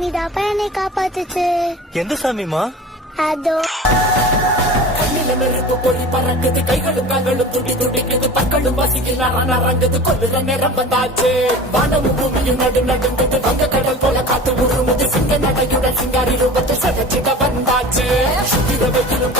சாமி தாப்பா என்னை காப்பாத்துச்சு. எந்த சாமிமா? அதோ கண்ணில நெருப்பு பொறி பறக்குது, கைகளும் கால்களும் துடி துடிக்குது, பற்களும் வாசிக்கில் நரங்குது, கொல்லுற நேரம் வந்தாச்சு. வானமும் பூமியும் நடுங்குது, வங்க கடல் போல காத்து உருமுது, சிங்க நடையுடன் சிங்காரி ரூபத்தில் சதச்சிட வந்தாச்சு. சுத்திர வெயிலும்